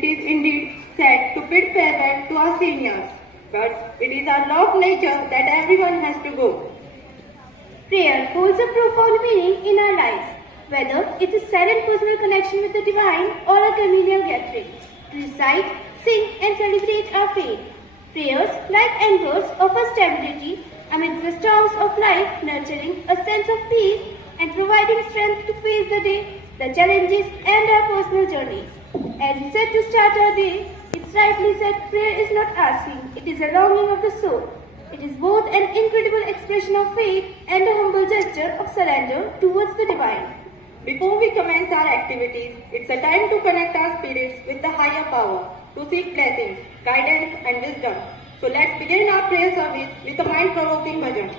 it is indeed sad to bid farewell to our seniors, but it is our law of nature that everyone has to go. Prayer holds a profound meaning in our lives, whether it's a silent personal connection with the divine or a communal gathering to recite, sing, and celebrate our faith. Prayers, like anchors, offer stability amidst the storms of life, nurturing a sense of peace and providing strength to face the day, the challenges, and our personal journeys. As we said to start our day, it's rightly said prayer is not asking, it is a longing of the soul. It is both an incredible expression of faith and a humble gesture of surrender towards the divine. Before we commence our activities, it's a time to connect our spirits with the higher power, to seek blessings, guidance and wisdom. So let's begin our prayer service with a mind-provoking bhajan.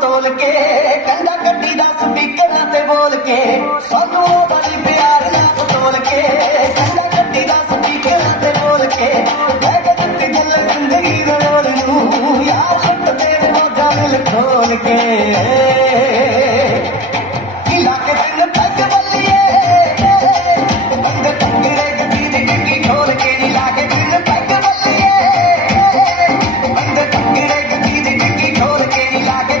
ਤੋਲ ਕੇ ਕੰਡਾ ਗੱਡੀ ਦਾ ਸਪੀਕਰਾਂ ਤੇ ਬੋਲ ਕੇ ਸਾਨੂੰ ਬੜੀ ਪਿਆਰ ਨਾਲ ਤੋਲ ਕੇ ਕੰਡਾ ਗੱਡੀ ਦਾ ਸਪੀਕਰਾਂ ਤੇ ਬੋਲ ਕੇ ਬਹਿ ਕੇ ਦਿੱਤੀ ਦਿਲ ਜ਼ਿੰਦਗੀ ਰੋਲ ਨੂੰ ਯਾਰ ਛੱਡ ਤੇਰੇ ਮੋਢਾ ਮਿਲ ਖੋਲ ਕੇ ਕੀ ਲਾ ਕੇ ਤੈਨੂੰ ਪੈਗ ਬੱਲੀਏ ਬੰਦੇ ਟੰਗੜੇ ਗੱਡੀ ਦੀ ਡਿੱਗੀ ਖੋਲ ਕੇ ਨੀ ਲਾ ਕੇ ਤੈਨੂੰ ਪੈਗ ਬੱਲੀਏ ਬੰਦੇ ਟੰਗੜੇ ਗੱਡੀ ਦੀ ਡਿੱਗੀ ਖੋਲ ਕੇ ਨੀ ਲਾ ਕੇ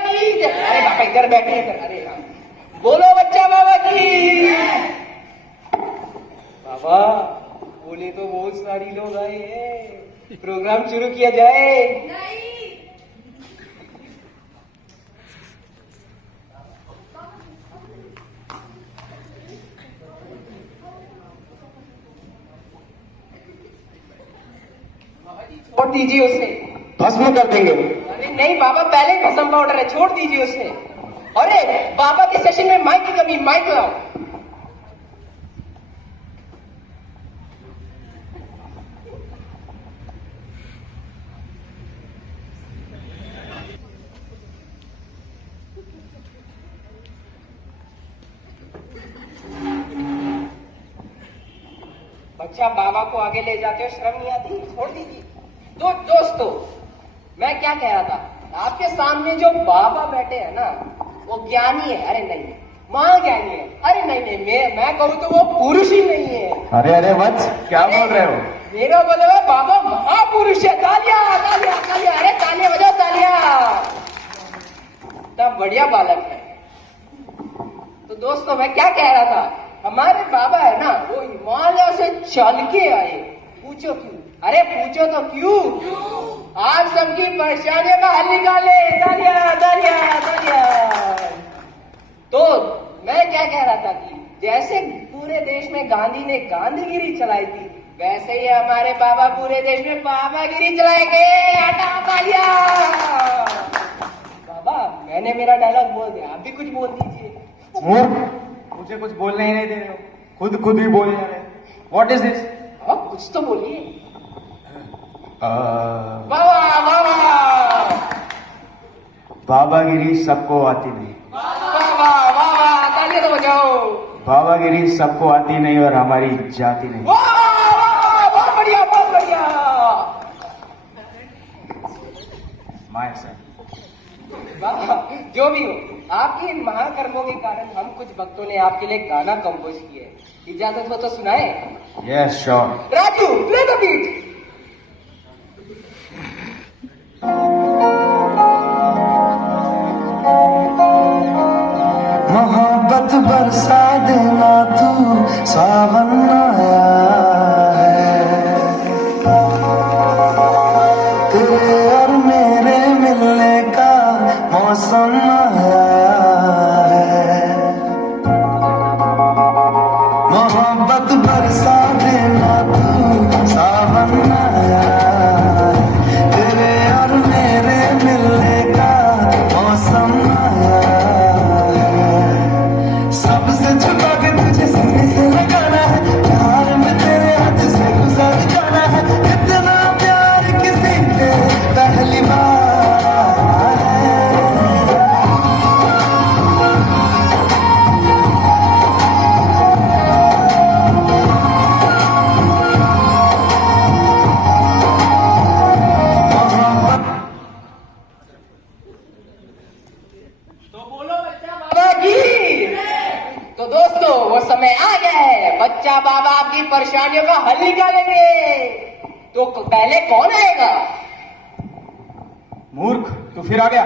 इधर बैठे इधर। अरे राम, बोलो बच्चा बाबा की। बाबा बोले तो बहुत सारी लोग आए हैं, प्रोग्राम शुरू किया जाए। छोड़ दीजिए उसे, भस्म कर देंगे। अरे नहीं बाबा, पहले ही भस्म पाउडर है, छोड़ दीजिए उसे। अरे बाबा के सेशन में माइक की कमी, माइक लाओ। बच्चा बाबा को आगे ले जाते हो, शर्म नहीं आती? छोड़ दीजिए। तो दोस्तों, मैं क्या कह रहा था, आपके सामने जो बाबा बैठे हैं ना, वो ज्ञानी है। अरे नहीं, महाज्ञानी है। अरे नहीं नहीं, मैं कहूँ तो वो पुरुष ही नहीं है। अरे अरे वत्स, क्या बोल रहे हो? मेरा बोला बाबा महापुरुष है। तालियां तालियां तालियां, अरे तालियां बजाओ तालियां। तब बढ़िया बालक है। तो दोस्तों, मैं क्या कह रहा था, हमारे बाबा है ना, वो हिमालय से चल के आए। पूछो क्यों? अरे पूछो तो क्यों? आप सबकी परेशानियों का हल निकाले। तालियां तालियां तालियां। तो मैं क्या कह रहा था कि जैसे पूरे देश में गांधी ने गांधीगिरी चलाई थी, वैसे ही हमारे बाबा पूरे देश में बाबागिरी चलाएंगे। हटा तालियां। बाबा, मैंने मेरा डायलॉग बोल दिया, आप भी कुछ बोल दीजिए। मूर्ख, मुझे कुछ बोलने ही नहीं दे रहे हो, खुद ही बोल रहे हैं। What is this? कुछ तो बोलिए। बाबा बाबा, बाबागिरी सबको आती नहीं। बाबा बाबा, तालियां तो बजाओ। बाबागिरी सबको आती नहीं और हमारी जाती नहीं। वाह वाह, बहुत बढ़िया बहुत बढ़िया। माय सन, वाह, जो भी हो, आपके इन महाकर्मों के कारण हम कुछ भक्तों ने आपके लिए गाना कंपोज किया है। इजाजत हो तो सुनाए? Yes sure. Raju, play the beat. मोहब्बत बरसा देना, तू सावन आया है, तेरे और मेरे मिलने का मौसम आया है। मोहब्बत बरसा देना, तू सावन आया है, तेरे और मेरे मिलने का मौसम आया है। सबसे छुपा के तुझे सीने से लगाना है, प्यार में तेरे हाथ से गुजर जाना है। इतना प्यार किसी पे पहली बार है। तो बोलो बच्चा बाबा की। तो दोस्तों, वो समय आ गया है, बच्चा बाबा आपकी परेशानियों का हल निकालेंगे। तो पहले कौन आएगा? मूर्ख, तू फिर आ गया।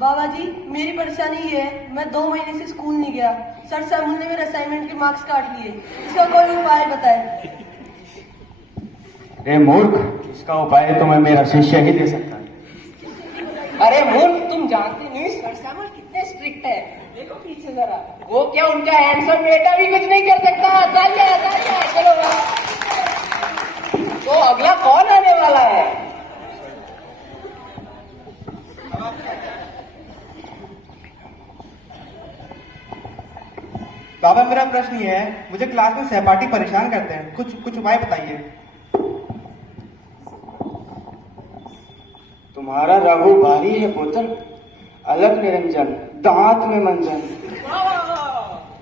बाबा जी, मेरी परेशानी ये है, मैं 2 महीने से स्कूल नहीं गया। सर साहब ने मेरे असाइनमेंट के मार्क्स काट लिए। इसका कोई उपाय बताएं। ए मूर्ख, इसका उपाय तो मैं मेरा शिष्य ही दे सकता है। अरे मूर्ख, तुम जानते नहीं सर साहब कितने स्ट्रिक्ट है। देखो पीछे जरा, वो क्या उनका हैंडसम बेटा भी कुछ नहीं कर सकता। तालियां तालियां, चलो तो अगला कौन आने वाला है? बाबा, मेरा प्रश्न ये है, मुझे क्लास में सहपाठी परेशान करते हैं, कुछ उपाय बताइए। तुम्हारा रघु भारी है पुत्र, अलग निरंजन, दांत में मंजन।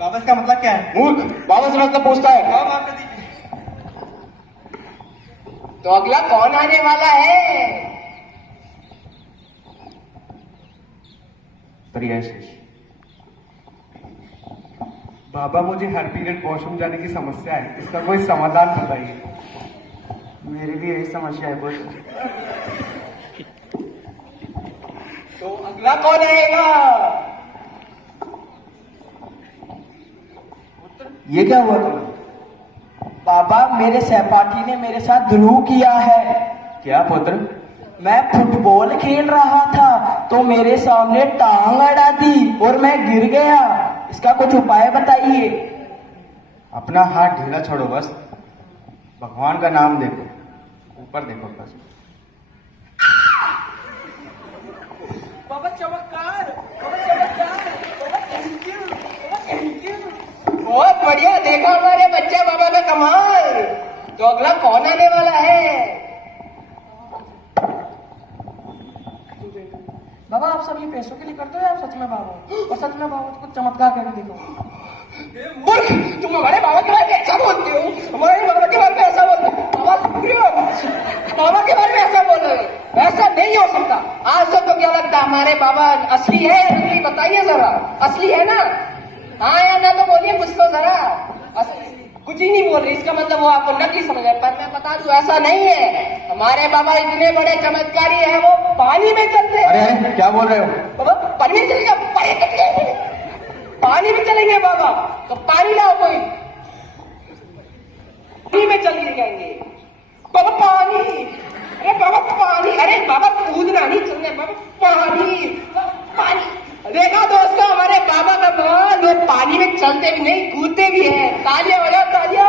बाबा, इसका मतलब क्या है? मूर्ख, बाबा से मतलब पूछता है। बाबा, माफ कर दीजिए। तो अगला कौन आने वाला है? प्रिय शिष्य। बाबा, मुझे हर पीरियड वॉशरूम जाने की समस्या है, इसका कोई समाधान बताइए। मेरी भी यही समस्या है पुत्र। तो अगला कौन आएगा? ये क्या हुआ तुम्हें? बाबा, मेरे सहपाठी ने मेरे साथ द्रोह किया है। क्या पुत्र? मैं फुटबॉल खेल रहा था तो मेरे सामने टांग अड़ा दी और मैं गिर गया। इसका कुछ उपाय बताइए। अपना हाथ ढीला छोड़ो बस, भगवान का नाम देखो, ऊपर देखो बस। बाबा चमत्कार, बाबा चमत्कार, बाबा थैंक यू, बाबा थैंक यू। बहुत बढ़िया, देखा हमारे बच्चे बाबा का कमाल। तो अगला कौन आने वाला है? बाबा आप सब ये पैसों के लिए करते हो या आप सच में बाबा हो? और सच में बाबा तो कुछ चमत्कार करके देखो। मूर्ख, तुम हमारे बाबा के बारे में ऐसा बोलते हो? हमारे बाबा के बारे में ऐसा बोलते हो? बाबा बाबा के बारे में ऐसा बोल रहे हो? ऐसा नहीं हो सकता। आज से तो क्या लगता है हमारे बाबा असली है या नकली? बताइए जरा, असली है ना? हाँ या ना तो बोलिए कुछ तो जरा। कुछ ही नहीं बोल रही, इसका मतलब वो आपको नकली समझ रहे। पर मैं बता दूं ऐसा नहीं है। हमारे बाबा इतने बड़े चमत्कारी हैं, वो पानी में चलते हैं। अरे क्या बोल रहे हो? बाबा पानी में चलेंगे, पानी में चलेंगे बाबा। तो पानी लाओ कोई, पानी में चलिए जाएंगे बाबा। पानी, अरे बाबा पानी, अरे बाबा कूदना नहीं चलने बाबा, पानी पानी। देखा दोस्तों हमारे बाबा का कमाल, वो पानी में चलते भी नहीं कूदते भी हैं। तालियां बजाओ, तालियां।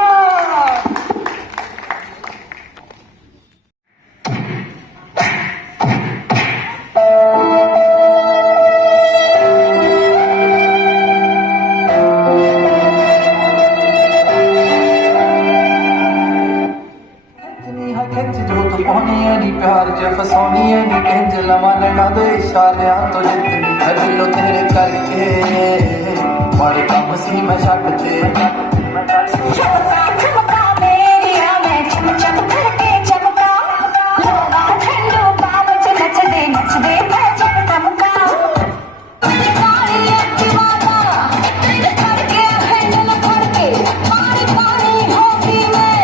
प्यार च फसानी है नी इंज लवा लेना दे इशारियां तो जितनी दिलो तेरे करके पर कम सी मैं छट ते चमका मेरिया मैं चम चम करके चमका लोगा ठंडो बाबच नच दे मैं चम चमका काली दीवाना करके हैंडल करके पानी पानी होगी मैं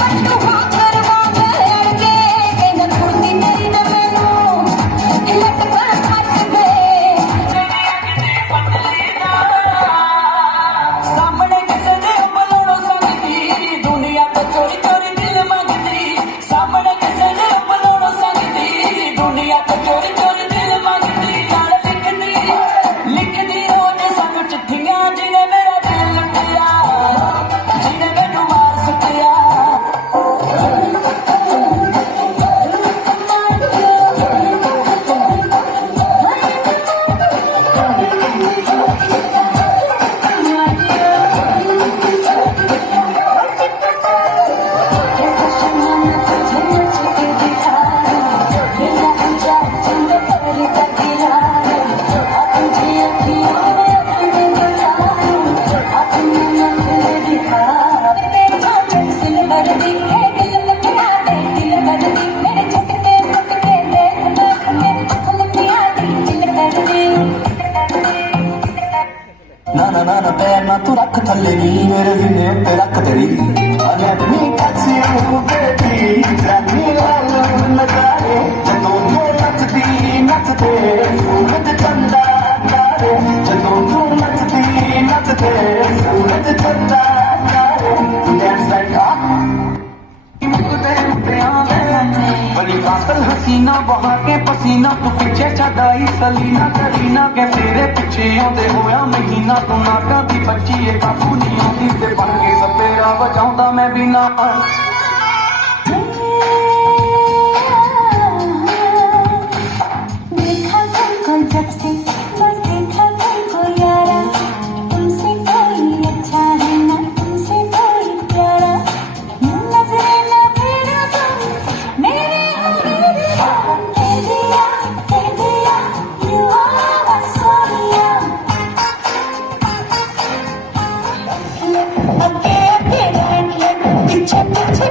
पट्टू हाँ करवा लड़के कहना कुर्ती तेरी न मैनू लट कर फट गए सामने किसे दे बलोड़ो सकती दुनिया तो चोरी चोरी दिल मांगती सामने किसे दे बलोड़ो सकती दुनिया तो चोरी चोरी दिल मांगती यार लिखदी रोज सब चिट्ठियां जिन्हें मेरा दिल लुटिया जिन्हें मैनू मार सुटिया ना ना ना ना पैर ना तू रख थल्ले नी मेरे सीने उत्ते रख तेरी let me touch you baby let me love you नजारे ਜਦੋਂ ਤੂੰ ਨੱਚਦੇ ਸੂਰਜ ਚੰਦਾ ਤਾਰੇ ਜਦੋਂ ਤੂੰ ਨੱਚਦੇ ਸੂਰਜ ਚੰਦਾ ਤਾਰੇ ਤੂੰ dance like बड़ी कातल हसीना बहा के पसीना तू पीछे छड़ाई सलीना करीना के तेरे पीछे आंदे होया महीना तू नाका दी बच्ची ए काबू नहीं आंदी ते बन के सपेरा बजाऊंदा मैं भी ना देखा तुमको जब से बस देखा तुमको यारा तुमसे कोई अच्छा है ना तुमसे कोई प्यारा नजरे न फेरा तुम मेरे हो मेरे कह दिया you are my sonia आगे आगे बैठ ले पीछे पीछे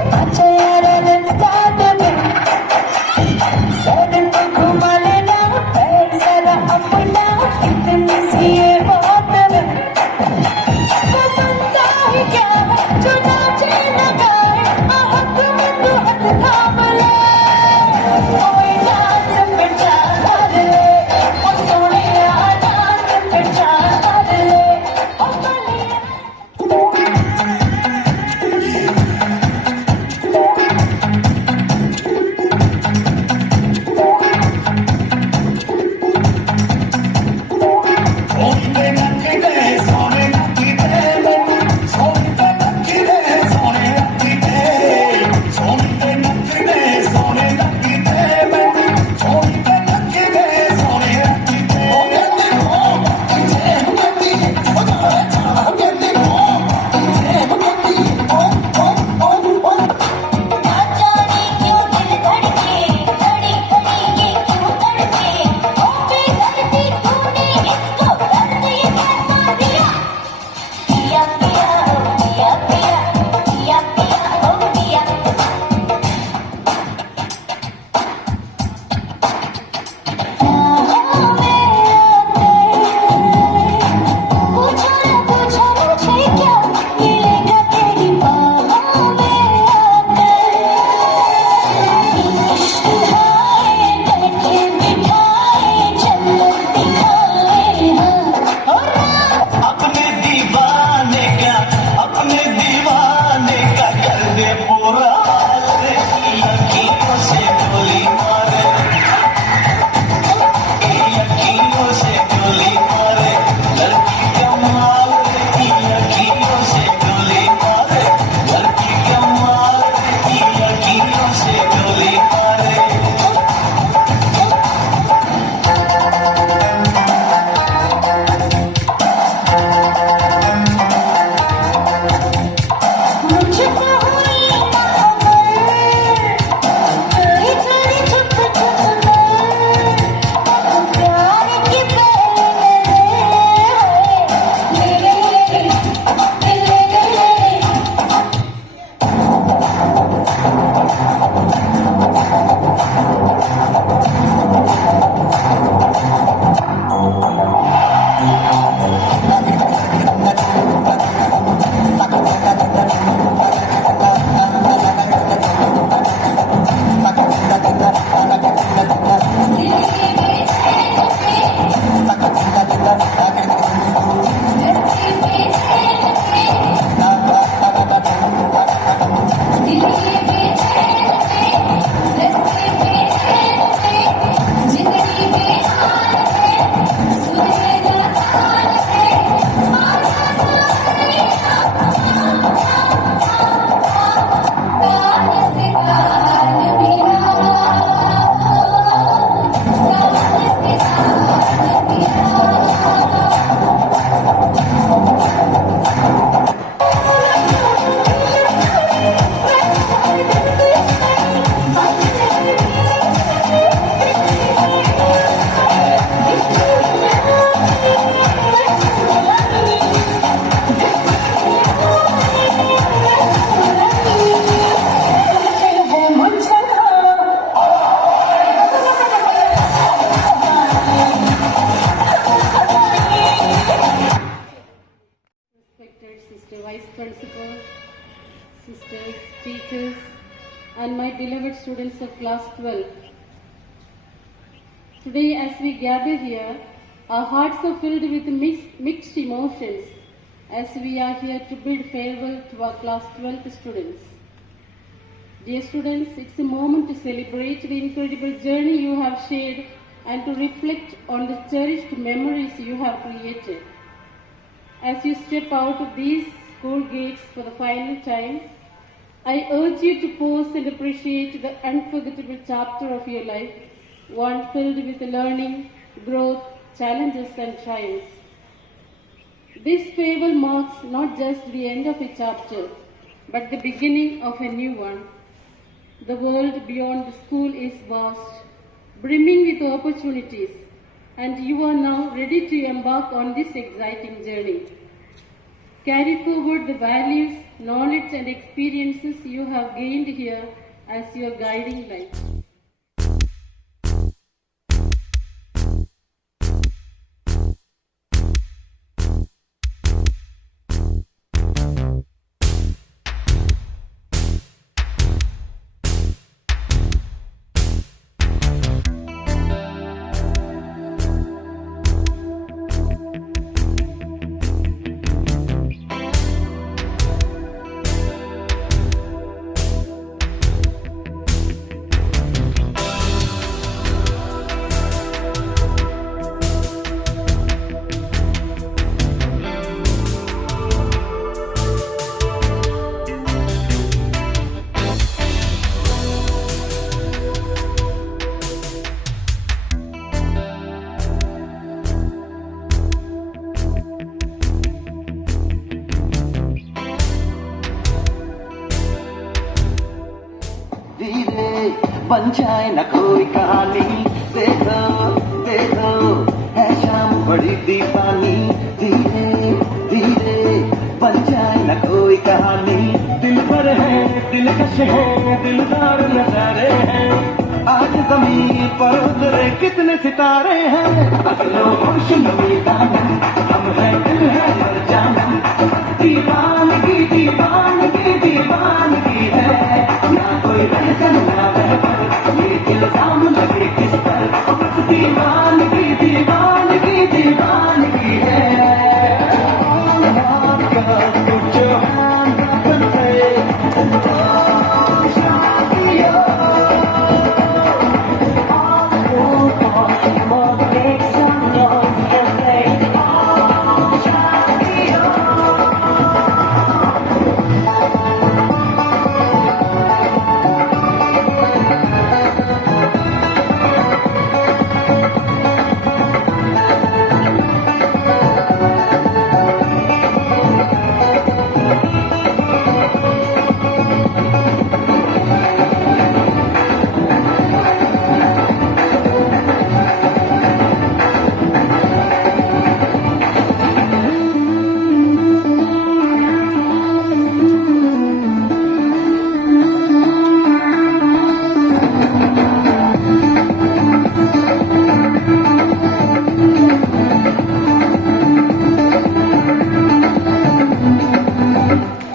sisters, teachers, and my beloved students of class 12. Today, as we gather here, our hearts are filled with mixed emotions as we are here to bid farewell to our class 12 students. Dear students, it's a moment to celebrate the incredible journey you have shared and to reflect on the cherished memories you have created. As you step out of these school gates for the final time, I urge you to pause and appreciate the unforgettable chapter of your life, one filled with learning, growth, challenges and triumphs. This farewell marks not just the end of a chapter, but the beginning of a new one. The world beyond the school is vast, brimming with opportunities, and you are now ready to embark on this exciting journey. Carry forward the values, knowledge and experiences you have gained here as your guiding light. धीरे बन जाए न कोई कहानी, देखो देखो है शाम बड़ी दीवानी। धीरे धीरे बन जाए न कोई कहानी, दिल भर है दिलकश है दिलदार नजारे हैं। आज जमीन पर उतरे कितने सितारे हैं, अगलो होश नवी दामन हम है दिल है मर जाना। दीवानगी दीवानगी दीवानगी है, ना कोई रहसन ना रहबर, ये इल्जाम लगे किस पर। बस दीवानगी दीवानगी दीवानगी है। Put your hands up and say, oh, Shakira. Come on, make some noise and say, oh, Shakira.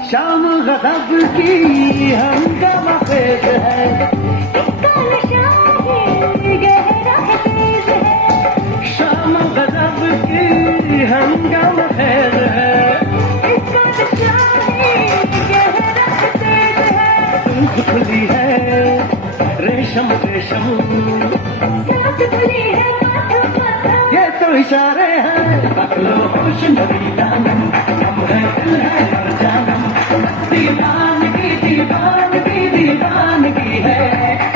शाम गज़ब की हंगामा खेज है, इसका नशा है गहरा है तेज है। शाम गज़ब की हंगामा खेज है, इसका नशा है गहरा है तेज है। सुल्फ खुली है रेशम रेशम, सांस खुली है माथा माथा, ये तो इशारे हैं। अगलो होश नवी दामन हम है दिल है मर जाना। दीवानगी दीवानगी दीवानगी है,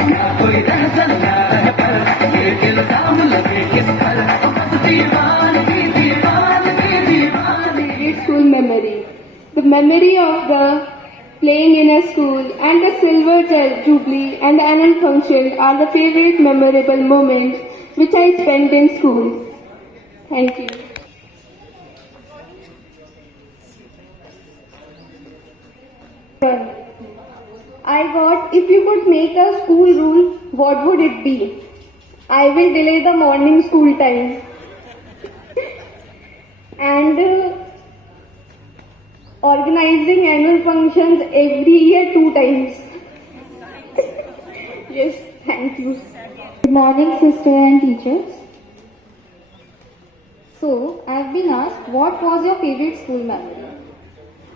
ना कोई रहसन ना रहबर, ये इल्जाम लगे किस पर। बस दीवानगी दीवानगी दीवानगी। School memory. The memory of the playing in a school and the silver jubilee and the annual function are the favorite memorable moments which I spent in school. Thank you. I got, if you could make a school rule, what would it be? I will delay the morning school time. And organizing annual functions every year 2 times. Yes, thank you. Good morning, sister and teachers. So, I've been asked, what was your favorite school memory?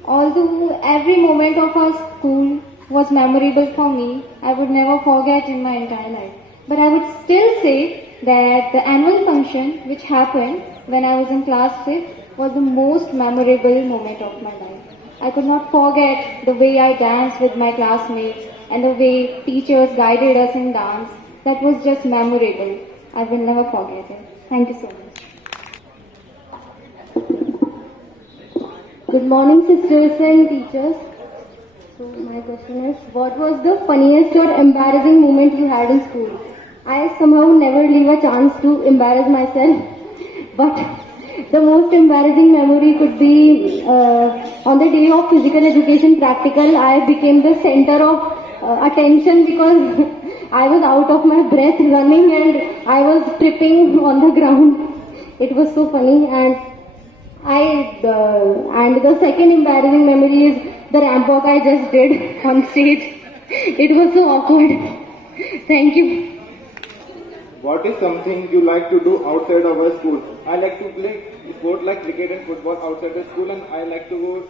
Although every moment of our school was memorable for me, I would never forget in my entire life. But I would still say that the annual function, which happened when I was in class 5th, was the most memorable moment of my life. I could not forget the way I danced with my classmates and the way teachers guided us in dance. That was just memorable. I will never forget it. Thank you so much. Good morning, sisters and teachers. So my question is, what was the funniest or embarrassing moment you had in school? I somehow never leave a chance to embarrass myself, but the most embarrassing memory could be on the day of physical education practical. I became the center of attention because I was out of my breath running and I was tripping on the ground. It was so funny, and the second embarrassing memory is the ramp walk I just did on stage. It was so awkward. Thank you. What is something you like to do outside of our school? I like to play sport like cricket and football outside the school, and I like to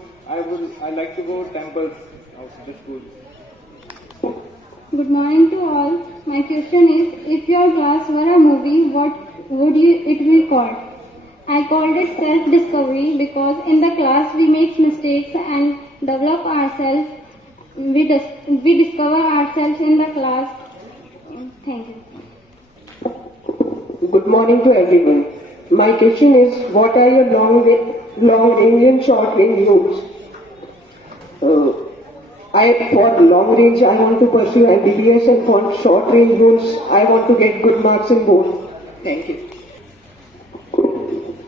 go temples outside the school. Good morning to all. My question is, if your class were a movie, what would it be called? I called it self-discovery because in the class we make mistakes and develop ourselves. We discover ourselves in the class. Thank you. Good morning to everyone. My question is, what are your long range and short range goals? For long range, I want to pursue MBBS, and for short range goals, I want to get good marks in both. Thank you.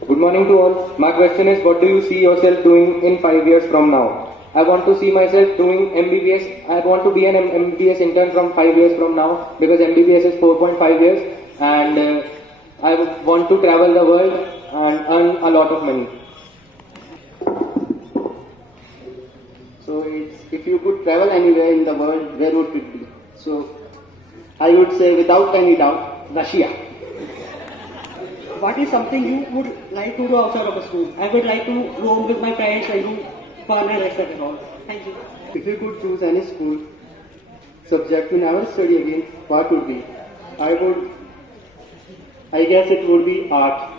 Good morning to all. My question is, what do you see yourself doing in 5 years from now? I want to see myself doing MBBS. I want to be an MBBS intern from 5 years from now because MBBS is 4.5 years, and I want to travel the world and earn a lot of money. So if you could travel anywhere in the world, where would it be? So I would say without any doubt, Russia. What is something you would like to do outside of school? I would like to roam with my parents and do fun and etc. all. Thank you. If you could choose any school subject to never study again, what would be? I guess it would be art.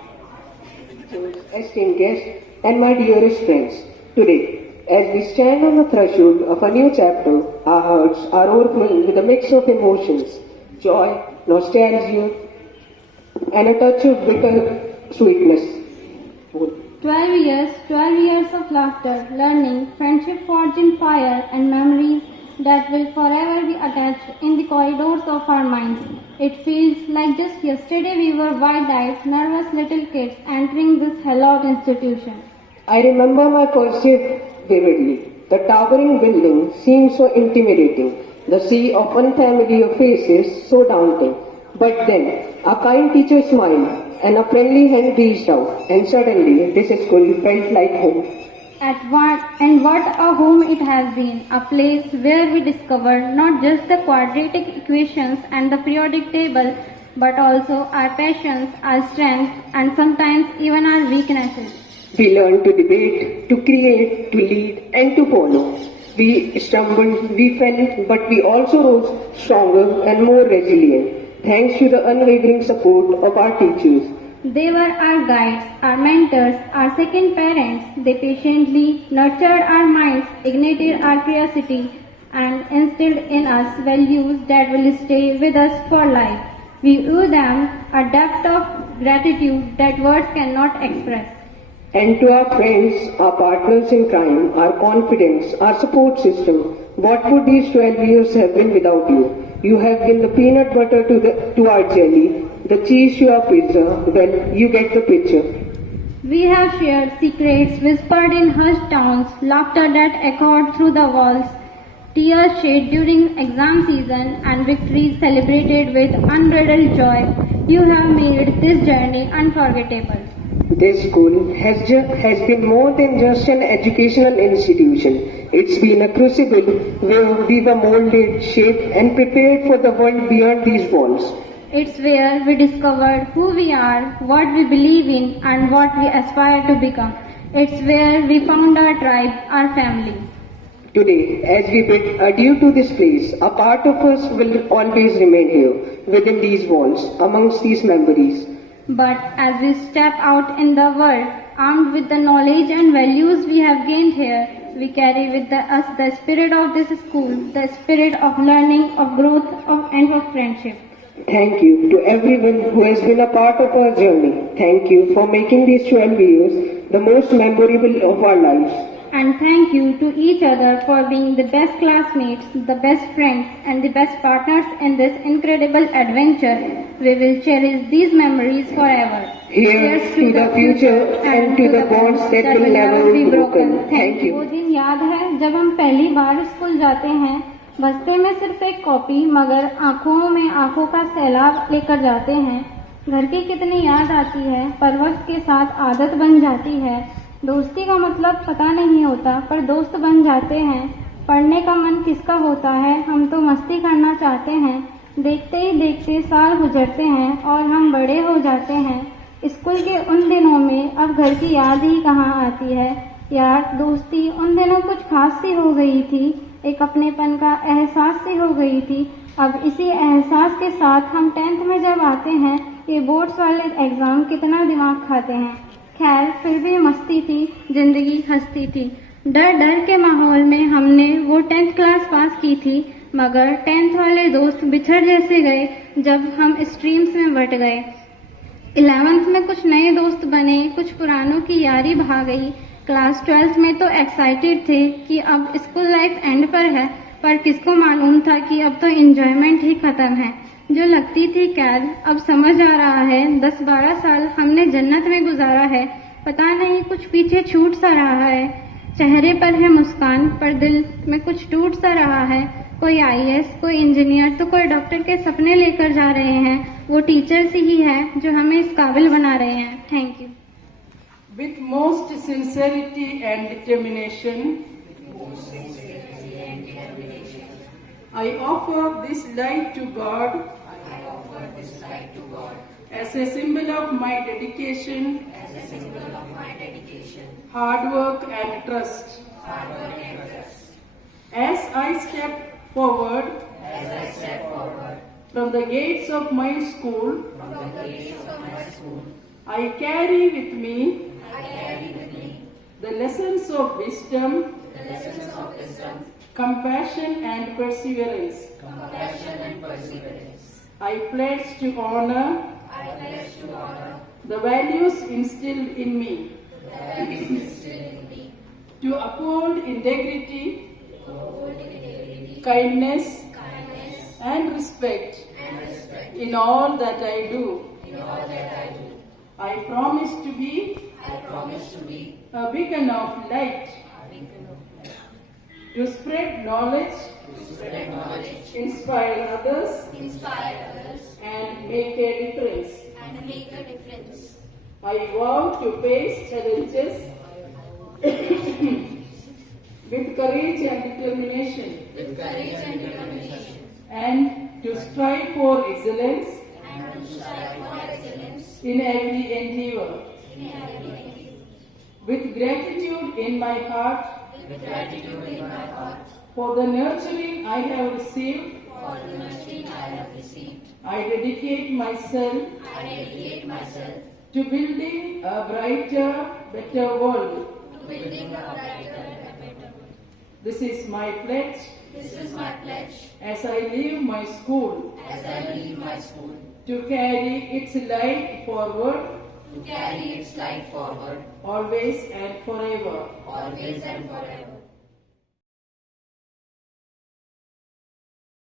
So, esteemed guests and my dearest friends, today, as we stand on the threshold of a new chapter, our hearts are overflowing with a mix of emotions, joy, nostalgia, and a touch of bitter sweetness. 12 years of laughter, learning, friendship forged in fire, and memories that will forever be attached in the corridors of our minds. It feels like just yesterday we were wide-eyed, nervous little kids entering this hallowed institution. I remember my first year vividly. The towering building seemed so intimidating, the sea of unfamiliar faces so daunting. But then, a kind teacher smiled, and a friendly hand reached out, and suddenly this school felt like home. What a home it has been, a place where we discovered not just the quadratic equations and the periodic table, but also our passions, our strengths, and sometimes even our weaknesses. We learned to debate, to create, to lead, and to follow. We stumbled, we fell, but we also rose stronger and more resilient, thanks to the unwavering support of our teachers. They were our guides, our mentors, our second parents. They patiently nurtured our minds, ignited our curiosity, and instilled in us values that will stay with us for life. We owe them a depth of gratitude that words cannot express. And to our friends, our partners in crime, our confidence, our support system, what would these 12 years have been without you? You have been the peanut butter to our jelly, the cheese to our pizza. Well, you get the picture. We have shared secrets whispered in hushed tones, laughter that echoed through the walls, tears shed during exam season, and victories celebrated with unbridled joy. You have made this journey unforgettable. This school has been more than just an educational institution. It's been a crucible where we were molded, shaped and prepared for the world beyond these walls. It's where we discovered who we are, what we believe in, and what we aspire to become. It's where we found our tribe, our family. Today, as we bid adieu to this place, a part of us will always remain here, within these walls, amongst these memories. But as we step out in the world, armed with the knowledge and values we have gained here, we carry with us the spirit of this school, the spirit of learning, of growth, and of friendship. Thank you to everyone who has been a part of our journey. Thank you for making these 12 years the most memorable of our lives. And thank you to each other for being the best classmates, the best friends, and the best partners in this incredible adventure. We will cherish these memories forever. Here's to the future and to the bonds that will never be broken. Thank you. वो दिन याद है जब हम पहली बार school जाते हैं, बस्ते में सिर्फ एक कॉपी मगर आंखों में आंखों का सैलाब लेकर जाते हैं। घर की कितनी याद आती है, पर वक्त के साथ आदत बन जाती है। दोस्ती का मतलब पता नहीं होता, पर दोस्त बन जाते हैं। पढ़ने का मन किसका होता है, हम तो मस्ती करना चाहते हैं। देखते ही देखते साल गुजरते हैं और हम बड़े हो जाते हैं। स्कूल के उन दिनों में अब घर की याद ही कहाँ आती है। यार, दोस्ती उन दिनों कुछ खास सी हो गई थी, एक अपनेपन का एहसास सी हो गई थी। अब इसी एहसास के साथ हम 10th में जब आते हैं, ये बोर्ड्स वाले एग्जाम कितना दिमाग खाते हैं। खैर, फिर भी मस्ती थी, जिंदगी हंसती थी। डर डर के माहौल में हमने वो 10th क्लास पास की थी, मगर 10th वाले दोस्त बिछड़ जैसे गए जब हम स्ट्रीम्स में बट गए। 11th में कुछ नए दोस्त बने, कुछ पुरानों की यारी भा गई। क्लास 12th में तो एक्साइटेड थे कि अब स्कूल लाइफ एंड पर है, पर किसको मालूम था कि अब तो एंजॉयमेंट ही खत्म है। जो लगती थी कैद, अब समझ आ रहा है 10-12 साल हमने जन्नत में गुजारा है। पता नहीं कुछ पीछे छूट सा रहा है। चेहरे पर है मुस्कान, पर दिल में कुछ टूट सा रहा है। कोई IAS, कोई इंजीनियर, तो कोई डॉक्टर के सपने लेकर जा रहे हैं। वो टीचर्स ही है जो हमें इस काबिल बना रहे हैं। Thank you. With most sincerity and determination, I offer this light to God as a symbol of my dedication, hard work and trust. As I step forward from the gates of my school, I carry with me the lessons of wisdom, compassion and perseverance. I pledge to honor the values instilled in me, to uphold integrity, kindness and respect in all that I do. I promise to be a beacon of light, to spread knowledge, inspire others, and make a difference. I vow to face challenges with courage and determination, and to strive for excellence in every endeavor. With gratitude in my heart for the nurturing I have received, I dedicate myself to building a brighter, better world. This is my pledge as I leave my school to carry its light forward, always and forever.